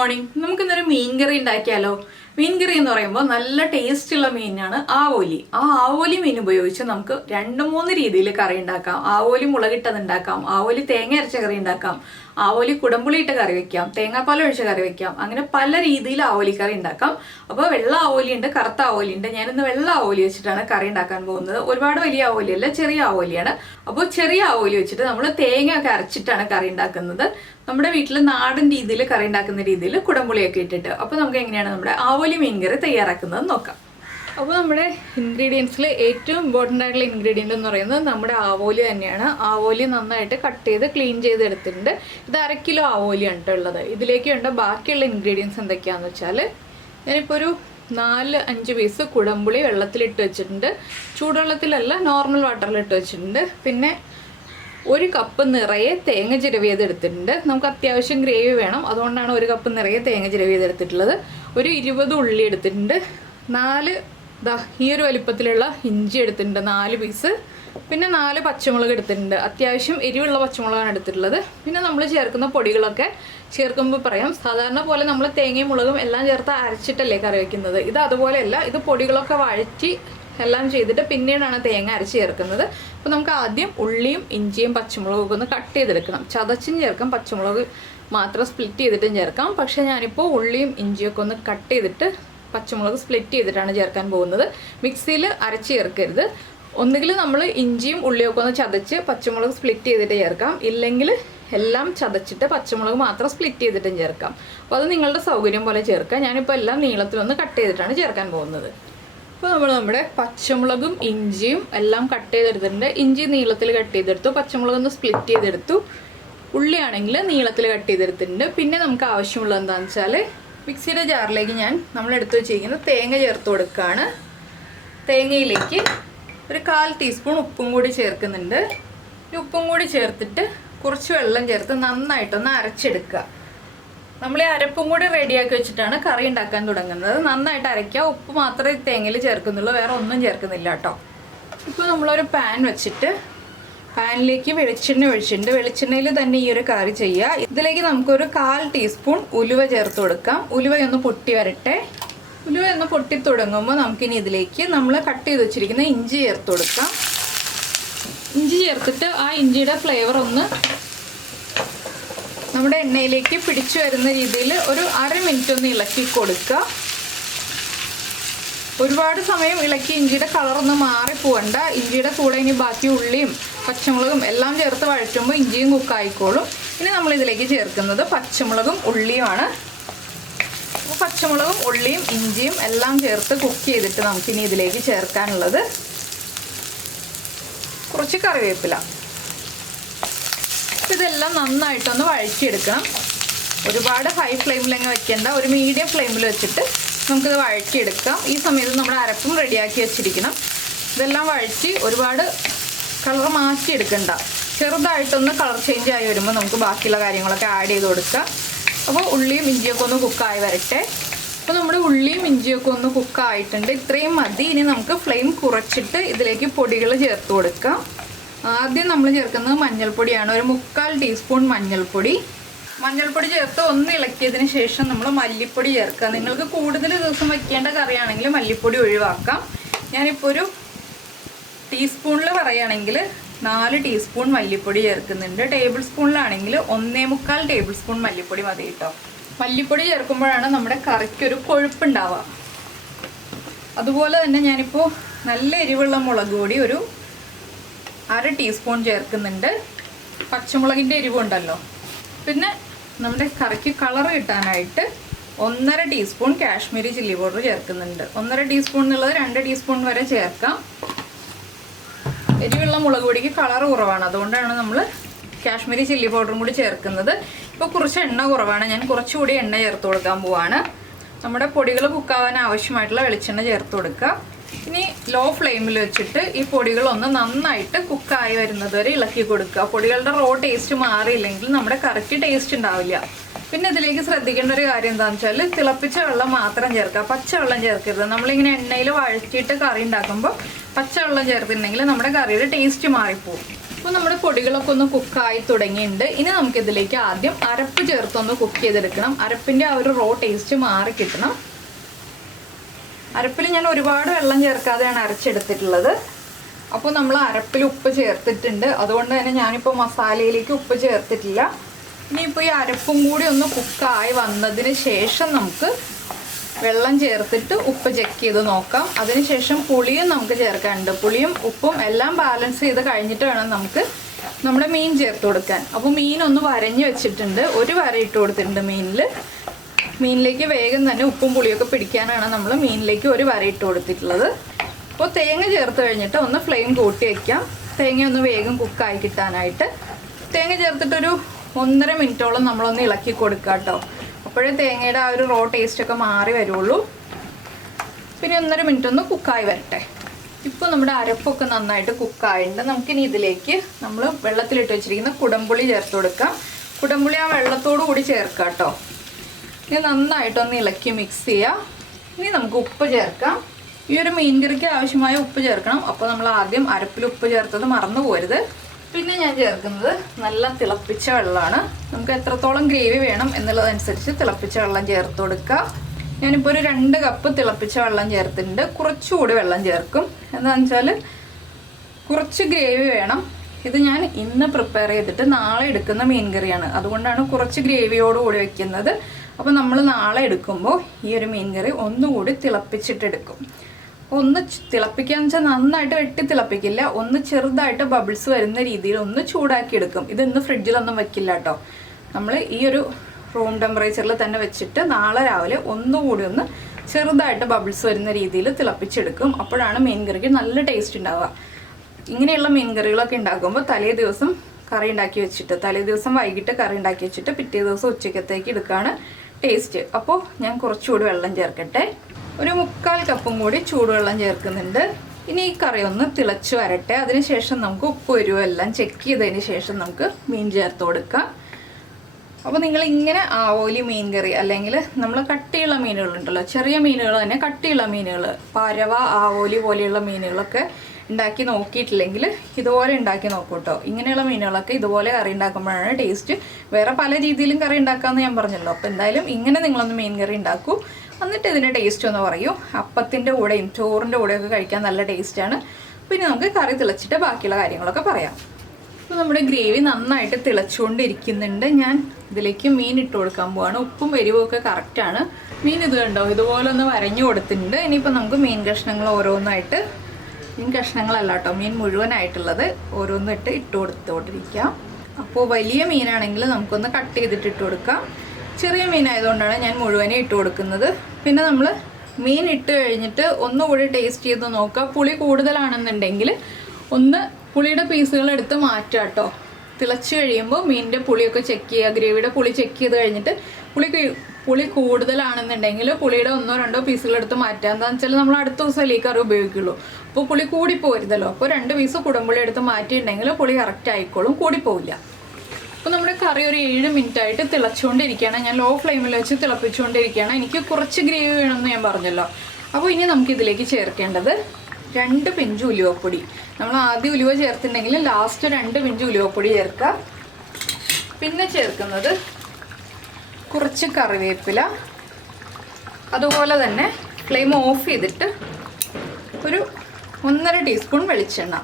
Morning. നമുക്കിന്നൊരു മീൻ കറി ഉണ്ടാക്കിയാലോ? മീൻ കറി എന്ന് പറയുമ്പോൾ നല്ല ടേസ്റ്റുള്ള മീനാണ് ആവോലി. ആ ആവോലി മീൻ ഉപയോഗിച്ച് നമുക്ക് 2-3 രീതിയിൽ കറി ഉണ്ടാക്കാം. ആവോലി മുളകിട്ടത് ഉണ്ടാക്കാം, ആവോലി തേങ്ങ അരച്ച കറി ഉണ്ടാക്കാം, ആവോലി കുടംപുളി ഇട്ട് കറി വെക്കാം, തേങ്ങാപ്പാൽ ഒഴിച്ച കറി വെക്കാം. അങ്ങനെ പല രീതിയിൽ ആവോലി കറി ഉണ്ടാക്കാം. അപ്പോൾ വെള്ള ആവോലി ഉണ്ട്, കറുത്ത ആവോലി ഉണ്ട്. ഞാനിന്ന് വെള്ള ആവോലി വെച്ചിട്ടാണ് കറി ഉണ്ടാക്കാൻ പോകുന്നത്. ഒരുപാട് വലിയ ആവോലി അല്ല, ചെറിയ ആവോലിയാണ്. അപ്പോൾ ചെറിയ ആവോലി വെച്ചിട്ട് നമ്മൾ തേങ്ങ ഒക്കെ അരച്ചിട്ടാണ് കറി ഉണ്ടാക്കുന്നത്. നമ്മുടെ വീട്ടിൽ നാടൻ രീതിയിൽ കറി ഉണ്ടാക്കുന്ന രീതിയിൽ കുടംപുളിയൊക്കെ ഇട്ടിട്ട്. അപ്പോൾ നമുക്ക് എങ്ങനെയാണ് നമ്മുടെ ആവോലി മീൻ കറി തയ്യാറാക്കുന്നത് നോക്കാം. അപ്പോൾ നമ്മുടെ ഇൻഗ്രീഡിയൻസിൽ ഏറ്റവും ഇമ്പോർട്ടൻ്റ് ആയിട്ടുള്ള ഇൻഗ്രീഡിയൻ്റ് എന്ന് പറയുന്നത് നമ്മുടെ ആവോലി തന്നെയാണ്. ആവോലി നന്നായിട്ട് കട്ട് ചെയ്ത് ക്ലീൻ ചെയ്ത് എടുത്തിട്ടുണ്ട്. ഇത് 1/2 കിലോ ആവോലിയാണ് ഉള്ളത്. ഇതിലേക്ക് വേണ്ട ബാക്കിയുള്ള ഇൻഗ്രീഡിയൻസ് എന്തൊക്കെയാണെന്ന് വെച്ചാൽ, ഞാനിപ്പോൾ ഒരു 4-5 പീസ് കുടംപുളി വെള്ളത്തിലിട്ട് വെച്ചിട്ടുണ്ട്. ചൂടുവെള്ളത്തിലല്ല, നോർമൽ വാട്ടറിലിട്ട് വെച്ചിട്ടുണ്ട്. പിന്നെ 1 കപ്പ് നിറയെ തേങ്ങ ചിരവിയതെടുത്തിട്ടുണ്ട്. നമുക്ക് അത്യാവശ്യം ഗ്രേവി വേണം, അതുകൊണ്ടാണ് 1 കപ്പ് നിറയെ തേങ്ങ ചിരവിയതെടുത്തിട്ടുള്ളത്. ഒരു 20 ഉള്ളി എടുത്തിട്ടുണ്ട്. 4 ഈ ഒരു വലിപ്പത്തിലുള്ള ഇഞ്ചി എടുത്തിട്ടുണ്ട്, 4 പീസ്. പിന്നെ 4 പച്ചമുളക് എടുത്തിട്ടുണ്ട്. അത്യാവശ്യം എരിവുള്ള പച്ചമുളകാണ് എടുത്തിട്ടുള്ളത്. പിന്നെ നമ്മൾ ചേർക്കുന്ന പൊടികളൊക്കെ ചേർക്കുമ്പോൾ പറയാം, സാധാരണ പോലെ നമ്മൾ തേങ്ങയും മുളകും എല്ലാം ചേർത്ത് അരച്ചിട്ടല്ലേ കറി വയ്ക്കുന്നത്. ഇത് അതുപോലെയല്ല, ഇത് പൊടികളൊക്കെ വഴറ്റി എല്ലാം ചെയ്തിട്ട് പിന്നീടാണ് തേങ്ങ അരച്ച് ചേർക്കുന്നത്. അപ്പോൾ നമുക്ക് ആദ്യം ഉള്ളിയും ഇഞ്ചിയും പച്ചമുളകും ഒക്കെ ഒന്ന് കട്ട് ചെയ്തെടുക്കണം. ചതച്ചും ചേർക്കാം, പച്ചമുളക് മാത്രം സ്പ്ലിറ്റ് ചെയ്തിട്ടും ചേർക്കാം. പക്ഷേ ഞാനിപ്പോൾ ഉള്ളിയും ഇഞ്ചിയൊക്കെ ഒന്ന് കട്ട് ചെയ്തിട്ട് പച്ചമുളക് സ്പ്ലിറ്റ് ചെയ്തിട്ടാണ് ചേർക്കാൻ പോകുന്നത്. മിക്സിയിൽ അരച്ച് ചേർക്കരുത്. ഒന്നുകിൽ നമ്മൾ ഇഞ്ചിയും ഉള്ളിയൊക്കെ ഒന്ന് ചതച്ച് പച്ചമുളക് സ്പ്ലിറ്റ് ചെയ്തിട്ട് ചേർക്കാം, ഇല്ലെങ്കിൽ എല്ലാം ചതച്ചിട്ട് പച്ചമുളക് മാത്രം സ്പ്ലിറ്റ് ചെയ്തിട്ടും ചേർക്കാം. അപ്പോൾ അത് നിങ്ങളുടെ സൗകര്യം പോലെ ചേർക്കാം. ഞാനിപ്പോൾ എല്ലാം നീളത്തിലൊന്ന് കട്ട് ചെയ്തിട്ടാണ് ചേർക്കാൻ പോകുന്നത്. അപ്പോൾ നമ്മൾ നമ്മുടെ പച്ചമുളകും ഇഞ്ചിയും എല്ലാം കട്ട് ചെയ്തെടുത്തിട്ടുണ്ട്. ഇഞ്ചി നീളത്തിൽ കട്ട് ചെയ്തെടുത്തു, പച്ചമുളക് ഒന്ന് സ്പ്ലിറ്റ് ചെയ്തെടുത്തു, ഉള്ളിയാണെങ്കിൽ നീളത്തിൽ കട്ട് ചെയ്തെടുത്തിട്ടുണ്ട്. പിന്നെ നമുക്ക് ആവശ്യമുള്ളത് എന്താണെന്ന് വെച്ചാൽ, മിക്സിയുടെ ജാറിലേക്ക് നമ്മൾ എടുത്ത് വെച്ചിരിക്കുന്ന തേങ്ങ ചേർത്ത് കൊടുക്കുകയാണ്. തേങ്ങയിലേക്ക് ഒരു 1/4 ടീസ്പൂൺ ഉപ്പും കൂടി ചേർക്കുന്നുണ്ട്. ഈ ഉപ്പും കൂടി ചേർത്തിട്ട് കുറച്ച് വെള്ളം ചേർത്ത് നന്നായിട്ടൊന്ന് അരച്ചെടുക്കുക. നമ്മൾ ഈ അരപ്പും കൂടി റെഡിയാക്കി വെച്ചിട്ടാണ് കറി ഉണ്ടാക്കാൻ തുടങ്ങുന്നത്. നന്നായിട്ട് അരയ്ക്കുക. ഉപ്പ് മാത്രമേ തേങ്ങയിൽ ചേർക്കുന്നുള്ളൂ, വേറെ ഒന്നും ചേർക്കുന്നില്ല കേട്ടോ. ഇപ്പോൾ നമ്മളൊരു പാൻ വെച്ചിട്ട് പാനിലേക്ക് വെളിച്ചെണ്ണ ഒഴിച്ചിട്ടുണ്ട്. വെളിച്ചെണ്ണയിൽ തന്നെ ഈ ഒരു കറി ചെയ്യുക. ഇതിലേക്ക് നമുക്കൊരു 1/4 ടീസ്പൂൺ ഉലുവ ചേർത്ത് കൊടുക്കാം. ഉലുവയൊന്ന് പൊട്ടി വരട്ടെ. ഉലുവയൊന്ന് പൊട്ടി തുടങ്ങുമ്പോൾ നമുക്കിനി ഇതിലേക്ക് നമ്മൾ കട്ട് ചെയ്ത് വെച്ചിരിക്കുന്ന ഇഞ്ചി ചേർത്ത് കൊടുക്കാം. ഇഞ്ചി ചേർത്തിട്ട് ആ ഇഞ്ചിയുടെ ഫ്ലേവർ ഒന്ന് നമ്മുടെ എണ്ണയിലേക്ക് പിടിച്ചു വരുന്ന രീതിയിൽ ഒരു 1/2 മിനിറ്റ് ഒന്ന് ഇളക്കി കൊടുക്കുക. ഒരുപാട് സമയം ഇളക്കി ഇഞ്ചിയുടെ കളറൊന്ന് മാറിപ്പോവണ്ട. ഇഞ്ചിയുടെ കൂടെ ഇനി ബാക്കി ഉള്ളിയും പച്ചമുളകും എല്ലാം ചേർത്ത് വഴറ്റുമ്പോൾ ഇഞ്ചിയും കുക്കായിക്കോളും. ഇനി നമ്മൾ ഇതിലേക്ക് ചേർക്കുന്നത് പച്ചമുളകും ഉള്ളിയുമാണ്. അപ്പോൾ പച്ചമുളകും ഉള്ളിയും ഇഞ്ചിയും എല്ലാം ചേർത്ത് കുക്ക് ചെയ്തിട്ട് നമുക്കിനി ഇതിലേക്ക് ചേർക്കാനുള്ളത് കുറച്ച് കറിവേപ്പില. ഇതെല്ലാം നന്നായിട്ടൊന്ന് വഴറ്റിയെടുക്കണം. ഒരുപാട് ഹൈ ഫ്ലെയിമിലങ്ങ് വെക്കേണ്ട, ഒരു മീഡിയം ഫ്ലെയിമിൽ വെച്ചിട്ട് നമുക്കിത് വഴറ്റിയെടുക്കാം. ഈ സമയത്ത് നമ്മുടെ അരപ്പും റെഡിയാക്കി വെച്ചിരിക്കണം. ഇതെല്ലാം വഴറ്റി ഒരുപാട് കളർ മാറ്റിയെടുക്കണ്ട. ചെറുതായിട്ടൊന്ന് കളർ ചേഞ്ച് ആയി വരുമ്പോൾ നമുക്ക് ബാക്കിയുള്ള കാര്യങ്ങളൊക്കെ ആഡ് ചെയ്ത് കൊടുക്കാം. അപ്പോൾ ഉള്ളിയും ഇഞ്ചിയൊക്കെ ഒന്ന് കുക്കായി വരട്ടെ. അപ്പോൾ നമ്മുടെ ഉള്ളിയും ഇഞ്ചിയൊക്കെ ഒന്ന് കുക്കായിട്ടുണ്ട്. ഇത്രയും മതി. ഇനി നമുക്ക് ഫ്ലെയിം കുറച്ചിട്ട് ഇതിലേക്ക് പൊടികൾ ചേർത്ത് കൊടുക്കാം. ആദ്യം നമ്മൾ ചേർക്കുന്നത് മഞ്ഞൾപ്പൊടിയാണ്. ഒരു 3/4 ടീസ്പൂൺ മഞ്ഞൾപ്പൊടി. മഞ്ഞൾപ്പൊടി ചേർത്ത് ഒന്ന് ഇളക്കിയതിന് ശേഷം നമ്മൾ മല്ലിപ്പൊടി ചേർക്കുക. നിങ്ങൾക്ക് കൂടുതൽ ദിവസം വയ്ക്കേണ്ട കറിയാണെങ്കിൽ മല്ലിപ്പൊടി ഒഴിവാക്കാം. ഞാനിപ്പോൾ ഒരു ടീസ്പൂണിൽ പറയുകയാണെങ്കിൽ 4 ടീസ്പൂൺ മല്ലിപ്പൊടി ചേർക്കുന്നുണ്ട്. ടേബിൾ സ്പൂണിലാണെങ്കിൽ 1.25 ടേബിൾ സ്പൂൺ മല്ലിപ്പൊടി മതി കേട്ടോ. മല്ലിപ്പൊടി ചേർക്കുമ്പോഴാണ് നമ്മുടെ കറിക്കൊരു കൊഴുപ്പുണ്ടാവുക. അതുപോലെ തന്നെ ഞാനിപ്പോൾ നല്ല എരിവുള്ള മുളക് പൊടി ഒരു 1/2 ടീസ്പൂൺ ചേർക്കുന്നുണ്ട്. പച്ചമുളകിൻ്റെ എരിവുണ്ടല്ലോ. പിന്നെ നമ്മുടെ കറിക്ക് കളർ കിട്ടാനായിട്ട് 1.5 ടീസ്പൂൺ കാശ്മീരി ചില്ലി പൗഡർ ചേർക്കുന്നുണ്ട്. 1.5 ടീസ്പൂൺ എന്നുള്ളത് 2 ടീസ്പൂൺ വരെ ചേർക്കാം. എരിവുള്ള മുളക് പൊടിക്ക് കളർ കുറവാണ്, അതുകൊണ്ടാണ് നമ്മൾ കാശ്മീരി ചില്ലി പൗഡറും കൂടി ചേർക്കുന്നത്. ഇപ്പോൾ കുറച്ച് എണ്ണ കുറവാണ്, ഞാൻ കുറച്ചുകൂടി എണ്ണ ചേർത്ത് കൊടുക്കാൻ പോവാണ്. നമ്മുടെ പൊടികൾ കുക്കാവാൻ ആവശ്യമായിട്ടുള്ള വെളിച്ചെണ്ണ ചേർത്ത് കൊടുക്കുക. ഇനി ലോ ഫ്ലെയിമിൽ വെച്ചിട്ട് ഈ പൊടികളൊന്ന് നന്നായിട്ട് കുക്കായി വരുന്നത് വരെ ഇളക്കി കൊടുക്കുക. പൊടികളുടെ റോ ടേസ്റ്റ് മാറിയില്ലെങ്കിൽ നമ്മുടെ കറിക്ക് ടേസ്റ്റ് ഉണ്ടാവില്ല. പിന്നെ ഇതിലേക്ക് ശ്രദ്ധിക്കേണ്ട ഒരു കാര്യം എന്താണെന്ന് വെച്ചാൽ, തിളപ്പിച്ച വെള്ളം മാത്രം ചേർക്കുക, പച്ചവെള്ളം ചേർക്കരുത്. നമ്മളിങ്ങനെ എണ്ണയിൽ വഴറ്റിയിട്ട് കറി ഉണ്ടാക്കുമ്പോൾ പച്ചവെള്ളം ചേർത്തിട്ടുണ്ടെങ്കിൽ നമ്മുടെ കറിയുടെ ടേസ്റ്റ് മാറിപ്പോവും. അപ്പോൾ നമ്മുടെ പൊടികളൊക്കെ ഒന്ന് കുക്കായി തുടങ്ങിയിട്ടുണ്ട്. ഇനി നമുക്കിതിലേക്ക് ആദ്യം അരപ്പ് ചേർത്തൊന്ന് കുക്ക് ചെയ്തെടുക്കണം. അരപ്പിൻ്റെ ആ ഒരു റോ ടേസ്റ്റ് മാറി കിട്ടണം. അരപ്പിൽ ഞാൻ ഒരുപാട് വെള്ളം ചേർക്കാതെയാണ് അരച്ചെടുത്തിട്ടുള്ളത്. അപ്പോൾ നമ്മൾ അരപ്പിൽ ഉപ്പ് ചേർത്തിട്ടുണ്ട്, അതുകൊണ്ട് തന്നെ ഞാനിപ്പോൾ മസാലയിലേക്ക് ഉപ്പ് ചേർത്തിട്ടില്ല. ഇനിയിപ്പോൾ ഈ അരപ്പും കൂടി ഒന്ന് കുക്കായി വന്നതിന് ശേഷം നമുക്ക് വെള്ളം ചേർത്തിട്ട് ഉപ്പ് ചെക്ക് ചെയ്ത് നോക്കാം. അതിനുശേഷം പുളിയും നമുക്ക് ചേർക്കാനുണ്ട്. പുളിയും ഉപ്പും എല്ലാം ബാലൻസ് ചെയ്ത് കഴിഞ്ഞിട്ട് വേണം നമുക്ക് നമ്മുടെ മീൻ ചേർത്ത് കൊടുക്കാൻ. അപ്പോൾ മീനൊന്ന് വരഞ്ഞ് വെച്ചിട്ടുണ്ട്, ഒരു വര ഇട്ട് കൊടുത്തിട്ടുണ്ട് മീനിലേക്ക് വേഗം തന്നെ ഉപ്പും പുളിയൊക്കെ പിടിക്കാനാണ് നമ്മൾ മീനിലേക്ക് ഒരു വര ഇട്ട് കൊടുത്തിട്ടുള്ളത്. അപ്പോൾ തേങ്ങ ചേർത്ത് കഴിഞ്ഞിട്ട് ഒന്ന് ഫ്ലെയിം കൂട്ടി വയ്ക്കാം, തേങ്ങ ഒന്ന് വേഗം കുക്കായി കിട്ടാനായിട്ട്. തേങ്ങ ചേർത്തിട്ടൊരു 1.5 മിനിറ്റോളം നമ്മളൊന്ന് ഇളക്കി കൊടുക്കാം കേട്ടോ. അപ്പോഴേ തേങ്ങയുടെ ആ ഒരു റോ ടേസ്റ്റൊക്കെ മാറി വരുള്ളൂ. പിന്നെ 1.5 മിനിറ്റ് ഒന്ന് കുക്കായി വരട്ടെ. ഇപ്പോൾ നമ്മുടെ അരപ്പൊക്കെ നന്നായിട്ട് കുക്കായിട്ടുണ്ട്. നമുക്കിനി ഇതിലേക്ക് നമ്മൾ വെള്ളത്തിലിട്ട് വെച്ചിരിക്കുന്ന കുടംപുളി ചേർത്ത് കൊടുക്കാം. കുടംപുളി ആ വെള്ളത്തോടു കൂടി ചേർക്കാം കേട്ടോ. ഇനി നന്നായിട്ടൊന്ന് ഇളക്കി മിക്സ് ചെയ്യാം. ഇനി നമുക്ക് ഉപ്പ് ചേർക്കാം. ഈ ഒരു മീൻ കറിക്ക് ആവശ്യമായ ഉപ്പ് ചേർക്കണം. അപ്പോൾ നമ്മൾ ആദ്യം അരപ്പിൽ ഉപ്പ് ചേർത്തത് മറന്നു പോരുത്. പിന്നെ ഞാൻ ചേർക്കുന്നത് നല്ല തിളപ്പിച്ച വെള്ളമാണ്. നമുക്ക് എത്രത്തോളം ഗ്രേവി വേണം എന്നുള്ളതനുസരിച്ച് തിളപ്പിച്ച വെള്ളം ചേർത്ത് കൊടുക്കുക. ഞാനിപ്പോൾ ഒരു 2 കപ്പ് തിളപ്പിച്ച വെള്ളം ചേർത്തിട്ടുണ്ട്. കുറച്ചുകൂടി വെള്ളം ചേർക്കും. എന്താണെന്ന് വെച്ചാൽ കുറച്ച് ഗ്രേവി വേണം. ഇത് ഞാൻ ഇന്ന് പ്രിപ്പയർ ചെയ്തിട്ട് നാളെ എടുക്കുന്ന മീൻ കറിയാണ്, അതുകൊണ്ടാണ് കുറച്ച് ഗ്രേവിയോടുകൂടി വെക്കുന്നത്. അപ്പോൾ നമ്മൾ നാളെ എടുക്കുമ്പോൾ ഈ ഒരു മീൻ കറി ഒന്നുകൂടി തിളപ്പിച്ചിട്ടെടുക്കും. ഒന്ന് തിളപ്പിക്കാന്ന് വെച്ചാൽ നന്നായിട്ട് വെട്ടി തിളപ്പിക്കില്ല, ഒന്ന് ചെറുതായിട്ട് ബബിൾസ് വരുന്ന രീതിയിൽ ഒന്ന് ചൂടാക്കി എടുക്കും. ഇതൊന്ന് ഫ്രിഡ്ജിലൊന്നും വെക്കില്ല കേട്ടോ. നമ്മൾ ഈ ഒരു റൂം ടെമ്പറേച്ചറിൽ തന്നെ വെച്ചിട്ട് നാളെ രാവിലെ ഒന്നുകൂടി ഒന്ന് ചെറുതായിട്ട് ബബിൾസ് വരുന്ന രീതിയിൽ തിളപ്പിച്ചെടുക്കും. അപ്പോഴാണ് മീൻ കറിക്ക് നല്ല ടേസ്റ്റ് ഉണ്ടാവുക. ഇങ്ങനെയുള്ള മീൻ കറികളൊക്കെ ഉണ്ടാക്കുമ്പോൾ തലേ ദിവസം കറി ഉണ്ടാക്കി വെച്ചിട്ട്, തലേ ദിവസം വൈകിട്ട് കറി ഉണ്ടാക്കി വെച്ചിട്ട് പിറ്റേ ദിവസം ഉച്ചക്കത്തേക്ക് എടുക്കുകയാണ് ടേസ്റ്റ്. അപ്പോൾ ഞാൻ കുറച്ചുകൂടി വെള്ളം ചേർക്കട്ടെ. ഒരു 3/4 കപ്പും കൂടി ചൂടുവെള്ളം ചേർക്കുന്നുണ്ട്. ഇനി ഈ കറി ഒന്ന് തിളച്ച് വരട്ടെ. അതിനുശേഷം നമുക്ക് ഉപ്പ് എരിവും എല്ലാം ചെക്ക് ചെയ്തതിന് ശേഷം നമുക്ക് മീൻ ചേർത്ത് കൊടുക്കാം. അപ്പോൾ നിങ്ങൾ ഇങ്ങനെ ആവോലി മീൻ കറി, അല്ലെങ്കിൽ നമ്മൾ കട്ടിയുള്ള മീനുകളുണ്ടല്ലോ, ചെറിയ മീനുകൾ തന്നെ കട്ടിയുള്ള മീനുകൾ, പരവ, ആവോലി പോലെയുള്ള മീനുകളൊക്കെ ഉണ്ടാക്കി നോക്കിയിട്ടില്ലെങ്കിൽ ഇതുപോലെ ഉണ്ടാക്കി നോക്കൂ കേട്ടോ. ഇങ്ങനെയുള്ള മീനുകളൊക്കെ ഇതുപോലെ കറി ഉണ്ടാക്കുമ്പോഴാണ് ടേസ്റ്റ്. വേറെ പല രീതിയിലും കറി ഉണ്ടാക്കാമെന്ന് ഞാൻ പറഞ്ഞല്ലോ. അപ്പോൾ എന്തായാലും ഇങ്ങനെ നിങ്ങളൊന്ന് മീൻ കറി ഉണ്ടാക്കൂ, എന്നിട്ട് ഇതിൻ്റെ ടേസ്റ്റ് ഒന്ന് പറയൂ. അപ്പത്തിൻ്റെ കൂടെയും ചോറിൻ്റെ കൂടെയൊക്കെ കഴിക്കാൻ നല്ല ടേസ്റ്റാണ്. പിന്നെ നമുക്ക് കറി തിളച്ചിട്ട് ബാക്കിയുള്ള കാര്യങ്ങളൊക്കെ പറയാം. അപ്പോൾ നമ്മുടെ ഗ്രേവി നന്നായിട്ട് തിളച്ചുകൊണ്ടിരിക്കുന്നുണ്ട്. ഞാൻ ഇതിലേക്ക് മീൻ ഇട്ട് കൊടുക്കാൻ പോവാണ്. ഉപ്പും എരിവും ഒക്കെ കറക്റ്റാണ്. മീൻ ഇത് കണ്ടോ, ഇതുപോലെ ഒന്ന് വരഞ്ഞു കൊടുത്തിട്ടുണ്ട്. ഇനിയിപ്പോൾ നമുക്ക് മീൻ കഷ്ണങ്ങൾ ഓരോന്നായിട്ട്, മീൻ കഷ്ണങ്ങളല്ല കേട്ടോ, മീൻ മുഴുവനായിട്ടുള്ളത് ഓരോന്നിട്ട് ഇട്ട് കൊടുത്തുകൊണ്ടിരിക്കാം. അപ്പോൾ വലിയ മീനാണെങ്കിൽ നമുക്കൊന്ന് കട്ട് ചെയ്തിട്ട് ഇട്ട് കൊടുക്കാം. ചെറിയ മീനായതുകൊണ്ടാണ് ഞാൻ മുഴുവനെ ഇട്ട് കൊടുക്കുന്നത്. പിന്നെ നമ്മൾ മീൻ ഇട്ട് കഴിഞ്ഞിട്ട് ഒന്നുകൂടി ടേസ്റ്റ് ചെയ്ത് നോക്കുക. പുളി കൂടുതലാണെന്നുണ്ടെങ്കിൽ ഒന്ന് പുളിയുടെ പീസുകൾ എടുത്ത് മാറ്റുക കേട്ടോ. തിളച്ച് കഴിയുമ്പോൾ മീനിൻ്റെ പുളിയൊക്കെ ചെക്ക് ചെയ്യുക, ഗ്രേവിയുടെ പുളി ചെക്ക് ചെയ്ത് കഴിഞ്ഞിട്ട് പുളി കൂടുതലാണെന്നുണ്ടെങ്കിൽ പുളിയുടെ 1-2 പീസുകൾ എടുത്ത് മാറ്റുക. എന്താണെന്ന് വെച്ചാൽ നമ്മൾ അടുത്ത ദിവസം ഈ കറി ഉപയോഗിക്കുള്ളൂ. അപ്പോൾ പുളി കൂടിപ്പോരുതല്ലോ. അപ്പോൾ 2 പീസ് കുടംപുളി എടുത്ത് മാറ്റിയിട്ടുണ്ടെങ്കിൽ പുളി കറക്റ്റ് ആയിക്കോളും, കൂടിപ്പോവില്ല. അപ്പോൾ നമ്മുടെ കറി ഒരു 7 മിനിറ്റ് ആയിട്ട് തിളച്ചുകൊണ്ടിരിക്കുകയാണ്. ഞാൻ ലോ ഫ്ലെയിമിൽ വെച്ച് തിളപ്പിച്ചുകൊണ്ടിരിക്കുകയാണ്. എനിക്ക് കുറച്ച് ഗ്രേവി വേണമെന്ന് ഞാൻ പറഞ്ഞല്ലോ. അപ്പോൾ ഇനി നമുക്ക് ഇതിലേക്ക് ചേർക്കേണ്ടത് 2 പിഞ്ച് ഉലുവപ്പൊടി. നമ്മൾ ആദ്യം ഉലുവ ചേർത്തിട്ടുണ്ടെങ്കിൽ ലാസ്റ്റ് 2 പിഞ്ച് ഉലുവപ്പൊടി ചേർക്കുക. പിന്നെ ചേർക്കുന്നത് കുറച്ച് കറിവേപ്പില, അതുപോലെ തന്നെ ഫ്ലെയിം ഓഫ് ചെയ്തിട്ട് ഒരു 1.5 ടീസ്പൂൺ വെളിച്ചെണ്ണ.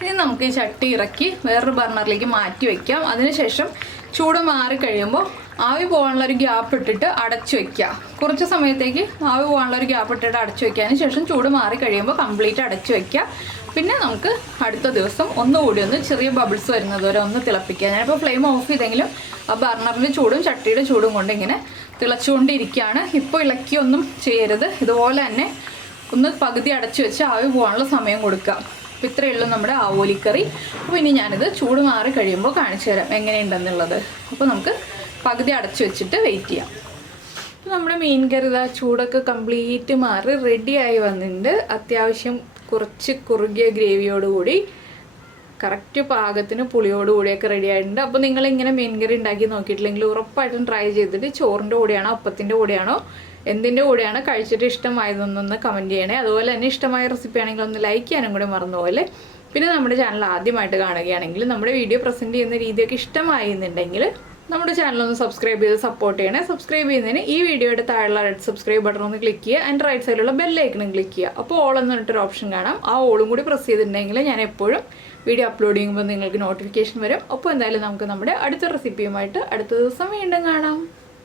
ഇനി നമുക്ക് ഈ ചട്ടി ഇറക്കി വേറൊരു ബർണറിലേക്ക് മാറ്റി വയ്ക്കാം. അതിനുശേഷം ചൂട് മാറി കഴിയുമ്പോൾ ആവി പോകാനുള്ളൊരു ഗ്യാപ്പ് ഇട്ടിട്ട് അടച്ചു വയ്ക്കുക. കുറച്ച് സമയത്തേക്ക് ആവി പോകാനുള്ളൊരു ഗ്യാപ്പ് ഇട്ടിട്ട് അടച്ചു വയ്ക്കാതിന് ശേഷം ചൂട് മാറി കഴിയുമ്പോൾ കംപ്ലീറ്റ് അടച്ചു വയ്ക്കുക. പിന്നെ നമുക്ക് അടുത്ത ദിവസം ഒന്നുകൂടി ഒന്ന് ചെറിയ ബബിൾസ് വരുന്നത് വരെ ഒന്ന് തിളപ്പിക്കുക. ഞാനിപ്പോൾ ഫ്ലെയിം ഓഫ് ചെയ്തെങ്കിലും ആ ബർണറിൻ്റെ ചൂടും ചട്ടിയുടെ ചൂടും കൊണ്ട് ഇങ്ങനെ തിളച്ചുകൊണ്ടിരിക്കുകയാണ്. ഇപ്പോൾ ഇളക്കിയൊന്നും ചെയ്യരുത്. ഇതുപോലെ തന്നെ ഒന്ന് പകുതി അടച്ചു വെച്ച് ആവി പോകാനുള്ള സമയം കൊടുക്കുക. അപ്പോൾ ഇത്രയേ ഉള്ളൂ നമ്മുടെ ആവോലി കറി. അപ്പോൾ ഇനി ഞാനിത് ചൂട് മാറി കഴിയുമ്പോൾ കാണിച്ചു തരാം എങ്ങനെയുണ്ടെന്നുള്ളത്. അപ്പോൾ നമുക്ക് പകുതി അടച്ചു വെച്ചിട്ട് വെയിറ്റ് ചെയ്യാം. അപ്പോൾ നമ്മുടെ മീൻ കറി ചൂടൊക്കെ കംപ്ലീറ്റ് മാറി റെഡിയായി വന്നിട്ടുണ്ട്. അത്യാവശ്യം കുറച്ച് കുറുകിയ ഗ്രേവിയോടുകൂടി കറക്റ്റ് പാകത്തിന് പുളിയോടുകൂടിയൊക്കെ റെഡി ആയിട്ടുണ്ട്. അപ്പോൾ നിങ്ങളിങ്ങനെ മീൻ കറി ഉണ്ടാക്കി നോക്കിയിട്ടില്ലെങ്കിൽ ഉറപ്പായിട്ടും ട്രൈ ചെയ്തിട്ട് ചോറിൻ്റെ കൂടെയാണോ അപ്പത്തിൻ്റെ കൂടെയാണോ എന്തിൻ്റെ കൂടെയാണ് കഴിച്ചിട്ട് ഇഷ്ടമായതെന്നൊന്ന് കമൻറ്റ് ചെയ്യണേ. അതുപോലെ തന്നെ ഇഷ്ടമായ റെസിപ്പി ആണെങ്കിൽ ഒന്ന് ലൈക്ക് ചെയ്യാനും കൂടി മറന്നുപോലെ. പിന്നെ നമ്മുടെ ചാനൽ ആദ്യമായിട്ട് കാണുകയാണെങ്കിൽ നമ്മുടെ വീഡിയോ പ്രസൻറ്റ് ചെയ്യുന്ന രീതിയൊക്കെ ഇഷ്ടമായിരുന്നുണ്ടെങ്കിൽ നമ്മുടെ ചാനലൊന്ന് സബ്സ്ക്രൈബ് ചെയ്ത് സപ്പോർട്ട് ചെയ്യണേ. സബ്സ്ക്രൈബ് ചെയ്യുന്നതിന് ഈ വീഡിയോയുടെ താഴെയുള്ള റെഡ് സബ്സ്ക്രൈബ് ബട്ടൺ ഒന്ന് ക്ലിക്ക് ചെയ്യുക. ആൻഡ് റൈറ്റ് സൈഡിലുള്ള ബെല്ലൈക്കണും ക്ലിക്ക് ചെയ്യുക. അപ്പോൾ ഓൾ എന്ന് പറഞ്ഞിട്ടൊരു ഓപ്ഷൻ കാണാം. ആ ഓളും കൂടി പ്രസ് ചെയ്തിട്ടുണ്ടെങ്കിൽ ഞാൻ എപ്പോഴും വീഡിയോ അപ്ലോഡ് ചെയ്യുമ്പോൾ നിങ്ങൾക്ക് നോട്ടിഫിക്കേഷൻ വരും. അപ്പോൾ എന്തായാലും നമുക്ക് നമ്മുടെ അടുത്ത റെസിപ്പിയുമായിട്ട് അടുത്ത ദിവസം വീണ്ടും കാണാം.